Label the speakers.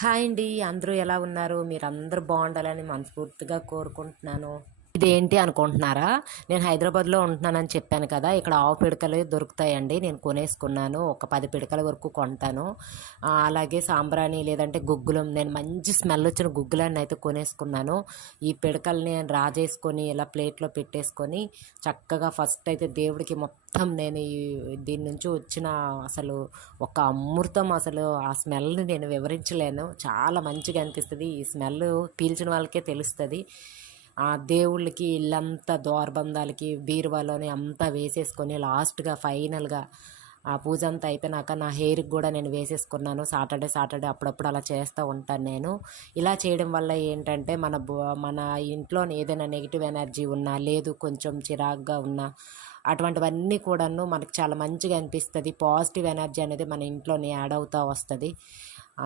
Speaker 1: Hi అండి అందరూ ఎలా ఉన్నారు? మీరు బాగుండాలని మనస్ఫూర్తిగా కోరుకుంటున్నాను. ఇదేంటి అనుకుంటున్నారా? నేను హైదరాబాద్లో ఉంటున్నానని చెప్పాను కదా ఇక్కడ ఆవు పిడకలు దొరుకుతాయండి నేను కొనేసుకున్నాను ఒక పది పిడకల వరకు కొంటాను. అలాగే సాంబ్రాణి లేదంటే గుగ్గులం నేను మంచి స్మెల్ వచ్చిన గుగ్గులన్నీ అయితే కొనేసుకున్నాను. ఈ పిడకల్ని నేను రాజేసుకొని ఇలా ప్లేట్లో పెట్టేసుకొని చక్కగా ఫస్ట్ అయితే దేవుడికి మొత్తం నేను ఈ దీని నుంచి వచ్చిన అసలు ఒక అమృతం అసలు ఆ స్మెల్ని నేను వివరించలేను. చాలా మంచిగా అనిపిస్తుంది. ఈ స్మెల్ పీల్చిన వాళ్ళకే తెలుస్తుంది. దేవుళ్ళకి ఇల్లంతా దోర్బంధాలకి బీరువాలోని అంతా వేసేసుకొని లాస్ట్గా ఫైనల్గా ఆ పూజ అంతా అయిపోయినాక నా హెయిర్కి కూడా నేను వేసేసుకున్నాను. సాటర్డే సాటర్డే అప్పుడప్పుడు అలా చేస్తూ ఉంటాను నేను. ఇలా చేయడం వల్ల ఏంటంటే మన మన ఇంట్లో ఏదైనా నెగిటివ్ ఎనర్జీ ఉన్నా లేదు కొంచెం చిరాగ్గా ఉన్నా అటువంటివన్నీ కూడాను మనకు చాలా మంచిగా అనిపిస్తుంది. పాజిటివ్ ఎనర్జీ అనేది మన ఇంట్లోనే యాడ్ అవుతూ వస్తుంది.